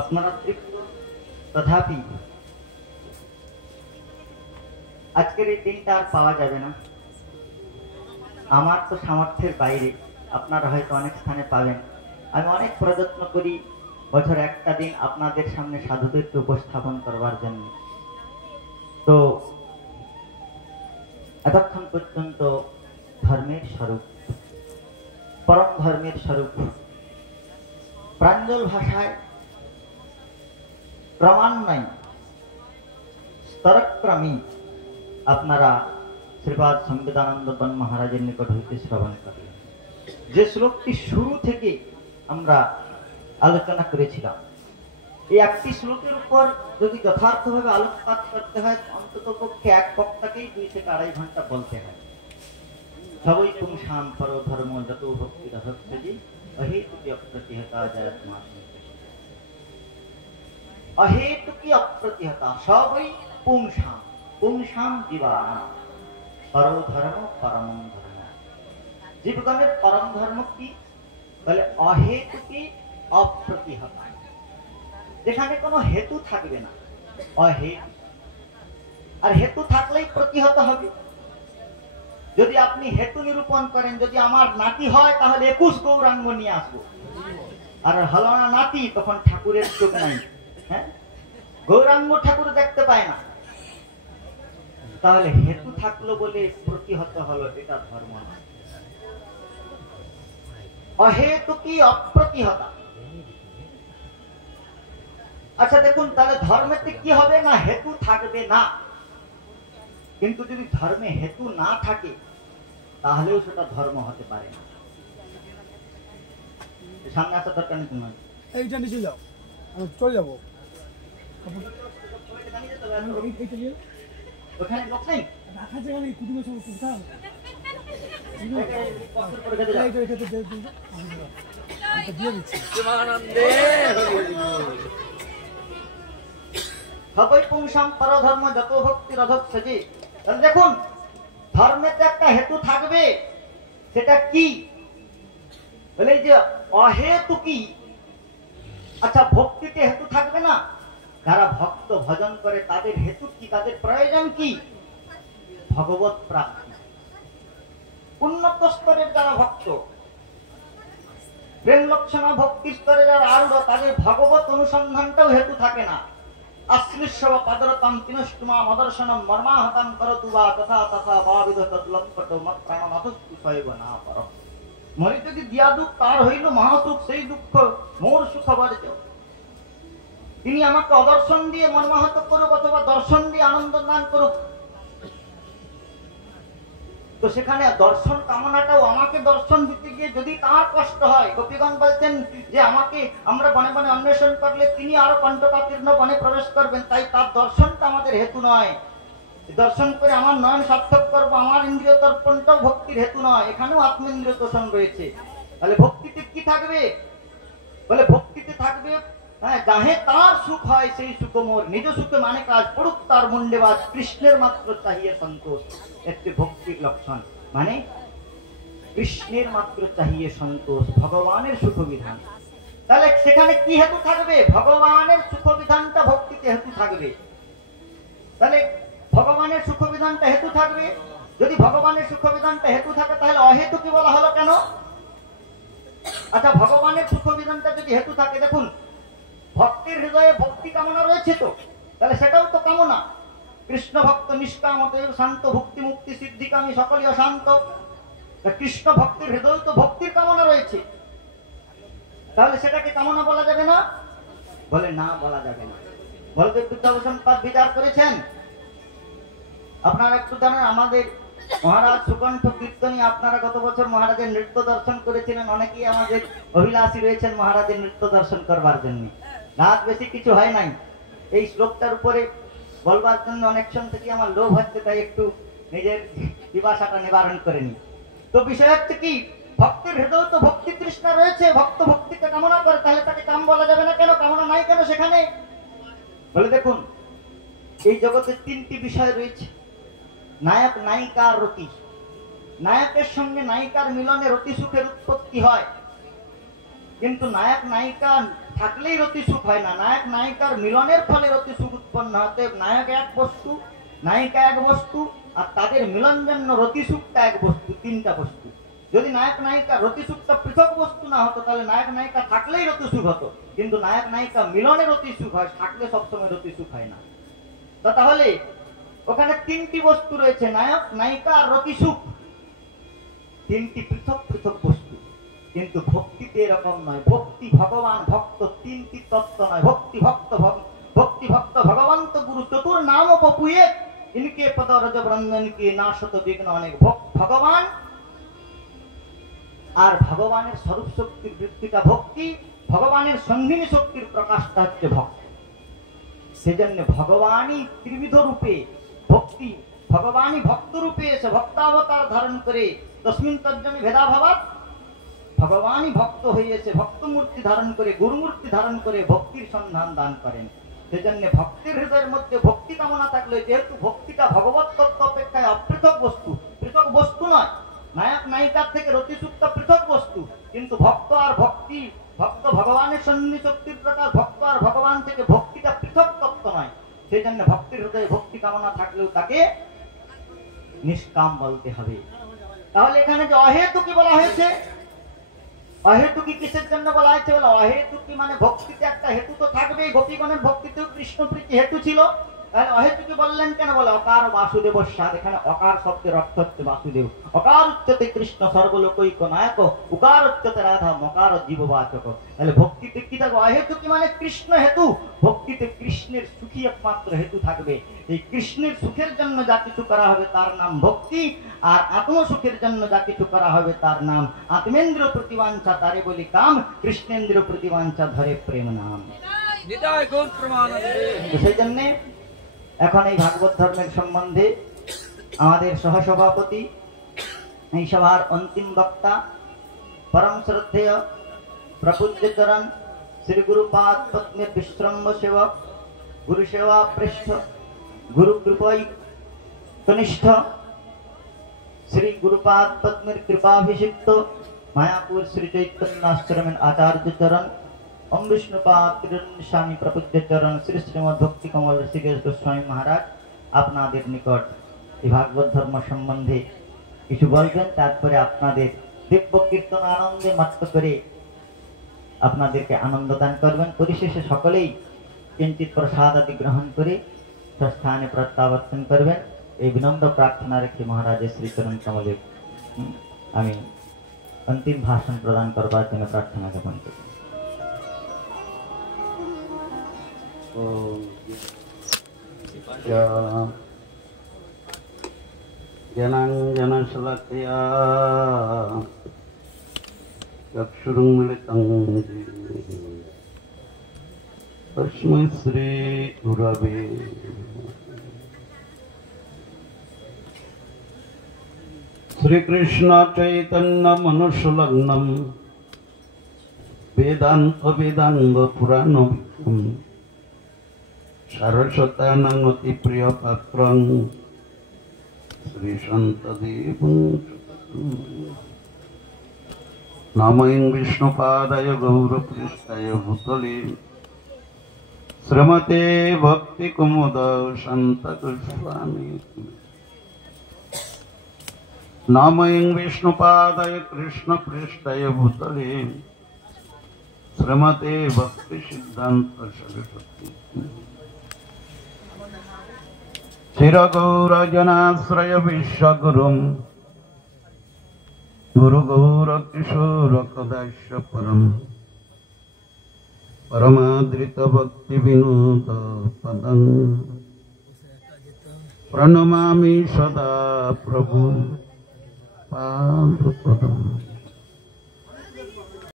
আপনারা তৃপ্ত, তথাপি আজকের এই দিনটা আর পাওয়া যাবে না। আমার তো সামর্থ্যের বাইরে, আপনারা হয়তো অনেক স্থানে পাবেন। আমি অনেক প্রযত্ন করি বছর একটা দিন আপনাদের সামনে সাধুদেরকে উপস্থাপন করবার জন্য। তো এতক্ষণ পর্যন্ত ধর্মের স্বরূপ, পরম ধর্মের স্বরূপ প্রাঞ্জল ভাষায় ক্রমান্বয়ে স্তরক্রমে আপনারা শ্রীপাদ সংবেদানন্দ বন মহারাজের নিকট হইতে শ্রবণ করলেন। যে শ্লোকটি শুরু থেকে আমরা আলোচনা করেছিলাম, এই একটি শ্লোকের উপর যদি যথার্থভাবে আলোকপাত করতে হয় অন্তত পক্ষে এক বক্তাকেই 2 থেকে 2.5 ঘন্টা বলতে হয়। সবই পুংসাম পর ধর্ম যত ভক্তি রহস্যজি অহেতুকি অপ্রতিহতা জয়ত্মাত্ম। অহেতুকি অপ্রতিহতা সবই পুংসাম, পুংসাম জীবানাম পর ধর্ম পরম ধর্ম। জীবগণের পরম ধর্ম কি? বলে অহেতুকি অপ্রতিহতা, যেখানে কোনো হেতু থাকবে না, অহেতু। আর হেতু থাকলেই প্রতিহত হবে। যদি আপনি হেতু নিরূপণ করেন, যদি আমার নাতি হয় তাহলে 21 গৌরাঙ্গ নিয়ে আসবো, আর হলো না নাতি, তখন ঠাকুরের চোখ নাই, হ্যাঁ, গৌরাঙ্গ ঠাকুর দেখতে পায় না। তাহলে হেতু থাকলো বলে প্রতিহত হলো, এটা ধর্ম না। অহেতুকি অপ্রতিহতা। আচ্ছা দেখুন, তাহলে ধর্মেতে কি হবে না? হেতু থাকবে না। কিন্তু যদি ধর্মে হেতু না থাকে তাহলেও সেটা ধর্ম হতে পারে না। সামনে আসা দরকার নেই তোমার, এইটা নিচে যাও, আমি চলে যাবো। ওখানে লোক নেই, রাখা জায়গা নেই, কুটুমের সঙ্গে কোথাও দিয়ে দিচ্ছি। সবই পুংসাম পর ধর্ম যত ভক্তি রধক সেজে। তাহলে দেখুন, ধর্মেতে একটা হেতু থাকবে, সেটা কি? বলে যে অহেতুকি। আচ্ছা, ভক্তিতে হেতু থাকবে না? যারা ভক্ত ভজন করে তাদের হেতু কি, তাদের প্রয়োজন কি? ভগবত প্রাপ্তি। উন্নত স্তরের যারা ভক্ত, প্রেম লক্ষণা ভক্তি স্তরে যারা আরূঢ়, তাদের ভগবত অনুসন্ধানটাও হেতু থাকে না। আশ্লিষ্যব পাদরতাম তিনষ্টুমা মদর্শনম মর্মাহতাম করতু বা তথা তথা বাবিদ তদ্লম্পট মত প্রাণনাথস্তু শৈব না পর। মরি যদি দিয়া দুঃখ তার হইল মহাসুখ, সেই দুঃখ মোর সুখ বর্জ। তিনি আমাকে অদর্শন দিয়ে মর্মাহত করুক অথবা দর্শন দিয়ে আনন্দ দান করুক, তো সেখানে দর্শন কামনাটাও, আমাকে দর্শন দিতে গিয়ে যদি তার কষ্ট হয়, গোপীগণ বলছেন যে আমাকে আমরা বনে বনে অন্বেষণ করলে তিনি আরো কণ্টকাতীর্ণ বনে প্রবেশ করবেন, তাই তার দর্শনটা আমাদের হেতু নয়। দর্শন করে আমার নয়ন সার্থক করবো, আমার ইন্দ্রিয় তর্পণটাও ভক্তির হেতু নয়, এখানেও আত্মেন্দ্রিয় তোষণ রয়েছে। তাহলে ভক্তিতে কি থাকবে? বলে ভক্তিতে থাকবে, হ্যাঁ, যাহে তার সুখ হয় সেই সুখ মোর, নিজ সুখে মানে কাজ পড়ুক তার মুন্ডেবাজ, কৃষ্ণের মাত্র চাহিয়ে সন্তোষ। একটি ভক্তির লক্ষণ, মানে কৃষ্ণের মাত্র চাহিয়ে সন্তোষ, ভগবানের সুখ বিধান। তাহলে সেখানে কি হেতু থাকবে? ভগবানের সুখ বিধানটা ভক্তিতে হেতু থাকবে। তাহলে ভগবানের সুখ বিধানটা হেতু থাকবে। যদি ভগবানের সুখ বিধানটা হেতু থাকে তাহলে অহেতু কি বলা হলো কেন? আচ্ছা, ভগবানের সুখ বিধানটা যদি হেতু থাকে, দেখুন ভক্তের হৃদয়ে ভক্তি কামনা রয়েছে, তো তাহলে সেটাও তো কামনা। কৃষ্ণ ভক্ত নিষ্কাম অতএব শান্ত, ভক্তি মুক্তি সিদ্ধিকামী সকলই অশান্ত। কৃষ্ণ ভক্তের হৃদয়ে তো ভক্তির কামনা রয়েছে, তাহলে সেটাকে কামনা বলা যাবে না? বলে না, বলা যাবে না। বলদেব বিদ্যাভূষণ পাদ বিচার করেছেন। আপনারা একটু জানেন, আমাদের মহারাজ সুকণ্ঠ কীর্তনী, আপনারা গত বছর মহারাজের নৃত্য দর্শন করেছিলেন। অনেকেই আমাদের অভিলাষী রয়েছেন মহারাজের নৃত্য দর্শন করবার জন্য। রাত বেশি কিছু হয় নাই, এই শ্লোকটার উপরে বলবার জন্য অনেকক্ষণ থেকে আমার লোভ হচ্ছে, তাই একটু নিজের পিপাসাটা নিবারণ করে নি। তো বিষয় হচ্ছে কি, ভক্তের হৃদয় তো ভক্তি তৃষ্ণা রয়েছে, ভক্ত ভক্তিকে কামনা করে, তাহলে তাকে কাম বলা যাবে না কেন? কামনা নাই কেন সেখানে? বলে দেখুন, এই জগতে 3টি বিষয় রয়েছে, নায়ক নায়িকা আর রতি। নায়কের সঙ্গে নায়িকার মিলনে রতি সুখের উৎপত্তি হয়। কিন্তু নায়ক নায়িকা থাকলেই রতি সুখ হয় না, নায়ক নায়িকার মিলনের ফলে রতি সুখ উৎপন্ন হতে। নায়ক এক বস্তু, নায়িকা এক বস্তু, আর তাদের মিলন জন্য রতি সুখটা এক বস্তু, তিনটা বস্তু। যদি নায়ক নায়িকা রতি সুখটা পৃথক বস্তু না হতো তাহলে নায়ক নায়িকা থাকলেই রতি সুখ হতো, কিন্তু নায়ক নায়িকা মিলনে রতি সুখ হয়, থাকলে সবসময় রতি সুখ হয় না। তাহলে ওখানে তিনটি বস্তু রয়েছে, নায়ক নায়িকা আর রতি সুখ, তিনটি পৃথক পৃথক বস্তু। কিন্তু ভক্তিতে এরকম নয়, ভক্তি ভগবান ভক্ত তিনটি তত্ত্ব নয়, ভক্তি ভক্ত ভগবান তো গুরু চতুর নাম পপুয়ে ইনকে পদ রজ বৃন্দন কে নাশত বিঘ্ন অনেক। ভগবান আর ভগবানের স্বরূপ শক্তির বৃত্তিটা ভক্তি, ভগবানের সঙ্গিনী শক্তির প্রকাশটা হচ্ছে ভক্তি। সেজন্য ভগবানই ত্রিবিধ রূপে ভক্তি, ভগবানই ভক্ত রূপে এসে ভক্তাবতার ধারণ করে তস্মিন তজ্জমি ভেদাভাবাৎ, ভগবানই ভক্ত হয়েছে ভক্ত মূর্তি ধারণ করে, গুরুমূর্তি ধারণ করে ভক্তির সন্ধান দান করেন। সেজন্য ভক্তির হৃদয়ের মধ্যে ভক্তি কামনা থাকলে, যেহেতু ভক্তিটা ভগবত তত্ত্ব অপেক্ষায় অপৃথক বস্তু, পৃথক বস্তু নয়, নায়ক নায়িকার থেকে রতি সুখটা পৃথক বস্তু, কিন্তু ভক্ত আর ভক্তি, ভক্ত ভগবানের সন্নি শক্তির প্রকাশ, ভক্ত আর ভগবান থেকে ভক্তিটা পৃথক তত্ত্ব নয়। সেই জন্য ভক্তির হৃদয়ে ভক্তি কামনা থাকলেও তাকে নিষ্কাম বলতে হবে। তাহলে এখানে যে অহেতুকি বলা হয়েছে, অহেতুকি কিসের জন্য বলা হয়েছে? বলে অহেতুকি মানে ভক্তিতে একটা হেতু তো থাকবেই, গোপীগণের ভক্তিতেও কৃষ্ণ প্রীতি হেতু ছিল, তাহলে অহেতুকি বললেন কেন? বলে অকার বাসুদেব স্বাদ, এখানে অকার শব্দের অর্থ হচ্ছে বাসুদেব। অকার উচ্চতে কৃষ্ণ সর্বলোকৈক নায়ক, উকার উচ্চতে রাধা, মকার জীববাচক। তাহলে ভক্তিতে কি থাকবে? অহেতুকি মানে কৃষ্ণ হেতু, ভক্তিতে কৃষ্ণের সুখী একমাত্র হেতু থাকবে। এই কৃষ্ণের সুখের জন্য যা কিছু করা হবে তার নাম ভক্তি, আর আত্মসুখের জন্য যা কিছু করা হবে তার নাম আত্মেন্দ্র প্রতিবাঞ্ছা, তারে বলি কাম, কৃষ্ণেন্দ্র প্রতিবাঞ্ছা ধরে প্রেম নাম। সেই জন্যে এখন এই ভাগবত ধর্মের সম্বন্ধে আমাদের সহসভাপতি, এই সভার অন্তিম বক্তা, পরম শ্রদ্ধেয় প্রপূজ্যচরণ শ্রী গুরুপাদ পত্নীর বিশ্রম্ভ সেবক, গুরু সেবা পৃষ্ঠ, গুরু কৃপাই কনিষ্ঠ শ্রী গুরুপাদ পত্নীর কৃপাভিষিক্ত মায়াপুর শ্রী চৈতন্য আশ্রমের আচার্যচরণ ওম বিষ্ণুপাদ স্বামী প্রপূজ্যচরণ শ্রী শ্রীমদ ভক্তি কমল শ্রীকেশ গোস্বামী মহারাজ আপনাদের নিকট এই ভাগবত ধর্ম সম্বন্ধে কিছু বলবেন। তারপরে আপনাদের দিব্য কীর্তন আনন্দে মত্ত করে আপনাদেরকে আনন্দ দান করবেন। পরিশেষে সকলেই কিঞ্চিত প্রসাদ আদি গ্রহণ করে স্থানে প্রত্যাবর্তন করবেন। এই বিনম্র প্রার্থনা রেখে মহারাজের শ্রীচরণ কমলে আমি অন্তিম ভাষণ প্রদান করবার জন্য প্রার্থনা জ্ঞাপন করি। জ্ঞানাঞ্জনশলাকয়া চক্ষুरुन्मिलितं তস্मै শ্রী গুরবে শ্রীকৃষ্ণ চৈতন্য মনুষ্যলগ্নম বেদান্ত বেদাঙ্গ পুরাণ সারস্বতানাং অতি প্রিয় পাত্রং শ্রী সন্তদেব নমঃ বিষ্ণুপাদায় গৌরপৃষ্ঠায় ভূতলে শ্রীমতে ভক্তি কুমুদ শান্ত গোস্বামী নমঃ বিষ্ণুপাদায় কৃষ্ণপৃষ্ঠায় ভূতলে শ্রীমতে ভক্তি সিদ্ধান্ত সরস্বতী চিরগৌরজনাশ্রয় বিশ্বগুরুম গুরু গৌর কিশোর কদাস্য পরম পরমাদৃত ভক্তি বিনোদ পদং প্রণমামি সদা প্রভু পাদপদম।